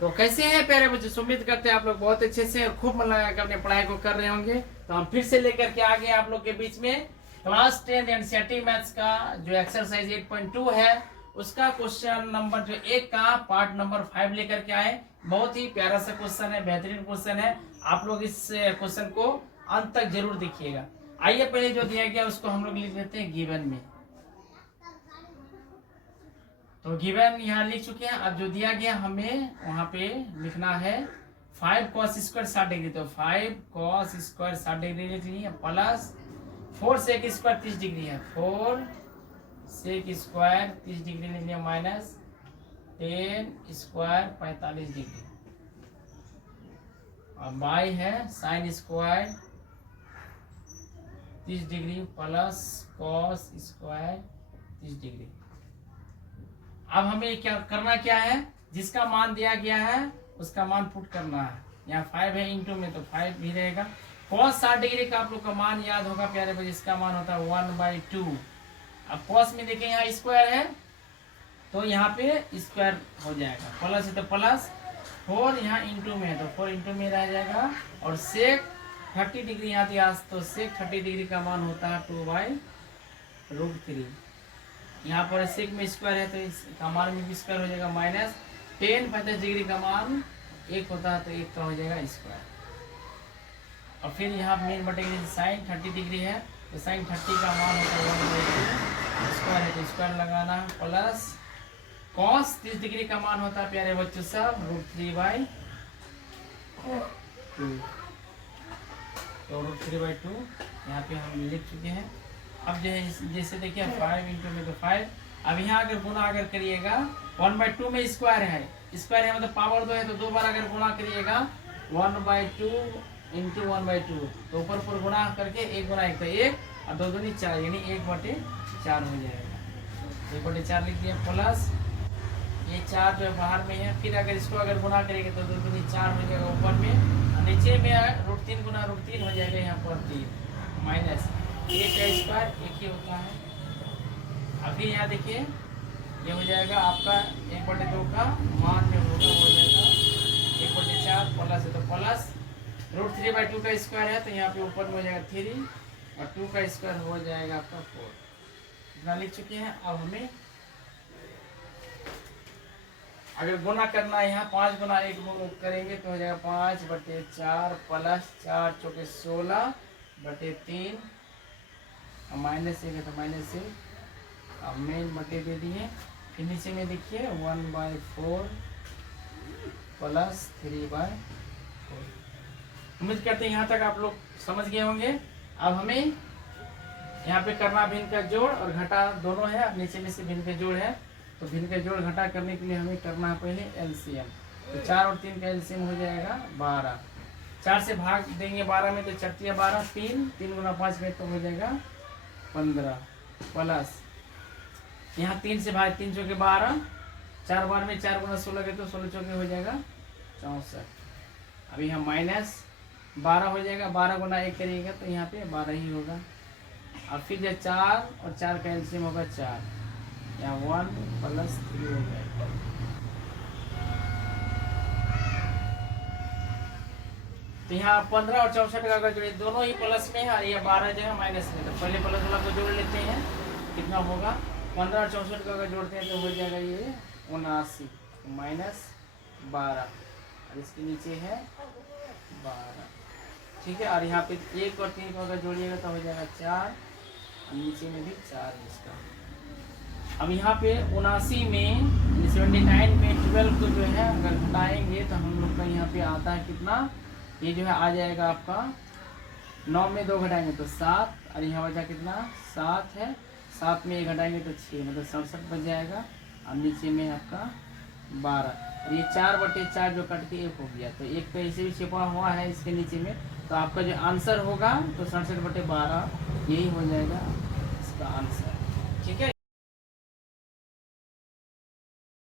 तो कैसे हैं प्यारे बच्चे, उम्मीद करते हैं आप लोग बहुत अच्छे से और खूब मन लगा कर अपने पढ़ाई को कर रहे होंगे। तो हम फिर से लेकर के आ गए आप लोग के बीच में क्लास 10 एनसीईआरटी मैथ्स का जो एक्सरसाइज 8.2 है उसका क्वेश्चन नंबर जो 1 का पार्ट नंबर 5 लेकर के आए। बहुत ही प्यारा सा क्वेश्चन है, बेहतरीन क्वेश्चन है। आप लोग इस क्वेश्चन को अंत तक जरूर देखिएगा। आइए पहले जो दिया गया उसको हम लोग लिख लेते हैं गिवन में। तो गिवन यहाँ लिख चुके हैं। अब जो दिया गया हमें वहां पे लिखना है 5 cos स्क्वायर 60 डिग्री। तो 5 cos स्क्वायर 60 डिग्री लिख लिए प्लस 4 sec स्क्वायर 30 डिग्री है। 4 sec स्क्वायर 30 डिग्री लिख लिया माइनस 10 स्क्वायर 45 डिग्री। और बाई है sine square 30 degree plus cos square 30 degree. अब हमें क्या करना क्या है, जिसका मान दिया गया है उसका मान पुट करना है। यहाँ 5 है इंटू में तो 5 भी रहेगा। cos 60 डिग्री का आप लोग का मान याद होगा प्यारे बच्चे, इसका मान होता है 1/2। अब cos में देखें यहाँ स्क्वायर है तो यहाँ पे स्क्वायर हो जाएगा, प्लस है तो प्लस 4 यहाँ इंटू में है तो 4 इंटू में रह जाएगा। और सेक 30 डिग्री यहाँ दिया तो सेक 30 डिग्री का मान होता है 2/√3। यहाँ पर सेक में स्क्वायर है तो इसका मान में भी स्क्वायर हो जाएगा माइनस 10 35 डिग्री का मान 1 होता है तो 1 का हो जाएगा स्क्वायर। और फिर यहाँ मेन बटे साइन 30 डिग्री है तो साइन 30 का मान होता है स्क्वायर है तो स्क्वायर लगाना प्लस कॉस 30 डिग्री का मान होता है प्यारे बच्चों सब √3/2। तो √3/2 यहाँ पे हम लिख चुके हैं। अब जो है जैसे देखिए 5 इंटू में तो 5। अब यहाँ अगर गुना अगर करिएगा 1/2 में स्क्वायर है, स्क्वायर है मतलब पावर 2 है तो 2 बार अगर गुना करिएगा 1/2 इंटू 1/2 तो ऊपर ऊपर गुना करके 1 गुना 1 तो 1 और 2 दूनी 4 यानी 1/4 हो जाएगा। 1/4 लिख दिया प्लस ये 4 जो बाहर में है। फिर अगर इसको अगर गुना करेंगे तो 2 दूनी 4 हो जाएगा ऊपर में, नीचे में √3 गुना √3 हो जाएगा यहाँ पर 3 माइनस 1 का स्क्वायर 1 ही होता है। अभी यहाँ देखिए ये हो जाएगा आपका 1/2 का मान जो होगा हो जाएगा 1/4 प्लस है तो प्लस √3/2 का स्क्वायर है तो यहाँ पे ऊपर में हो जाएगा 3 और 2 का स्क्वायर हो जाएगा आपका 4। इतना लिख चुके हैं। अब हमें अगर गुना करना है यहाँ 5 गुना 1 करेंगे तो हो जाएगा 5/4 प्लस 4 चौके 16/3 माइनस 1 है तो माइनस 1। अब मेन बटे दे दिए। फिर नीचे में देखिए 1/4 प्लस 3/4। उम्मीद करते हैं यहाँ तक आप लोग समझ गए होंगे। अब हमें यहाँ पे करना भिन्न का जोड़ और घटा दोनों है। अब नीचे में से भिन्न का जोड़ है तो भिन्न का जोड़ घटा करने के लिए हमें करना है पहले एलसीएम। तो 4 और 3 का एलसीएम हो जाएगा 12। 4 से भाग देंगे 12 में तो 4 12 3 गुना 5 में तो हो जाएगा 15 प्लस यहाँ 3 से भाग 3 चौके 12 4 बार में 4 गुना 16 के तो 16 चौके हो जाएगा 64। अभी यहाँ माइनस 12 हो जाएगा, 12 गुना 1 करिएगा तो यहाँ पे 12 ही होगा। और फिर जब 4 और 4 का एलसीएम होगा 4 यहाँ 1 प्लस 3 हो जाएगा। तो यहाँ 15 और 64 का अगर जोड़े दोनों ही प्लस में है और ये 12 जो है माइनस में, तो पहले प्लस वाला को जोड़ लेते हैं कितना होगा। 15 और 64 का अगर जोड़ते हैं तो हो जाएगा ये 79 माइनस 12 और इसके नीचे है 12, ठीक है। और यहाँ पे 1 और 3 को अगर जोड़िएगा तो हो जाएगा 4 और नीचे में भी 4 इसका। अब यहाँ पे 79 में 79 में 12 को जो है अगर घटाएंगे तो हम लोग का यहाँ पे आता है कितना, ये जो है आ जाएगा आपका 9 में 2 घटाएंगे तो 7 और यहाँ बचा कितना 7 है। 7 में 1 घटाएंगे तो 6 मतलब 67 बच जाएगा। और नीचे में आपका 12 और ये 4/4 जो कट के 1 हो गया तो 1 तो ऐसे भी छिपा हुआ है इसके नीचे में। तो आपका जो आंसर होगा तो 67/12 यही हो जाएगा इसका आंसर, ठीक है।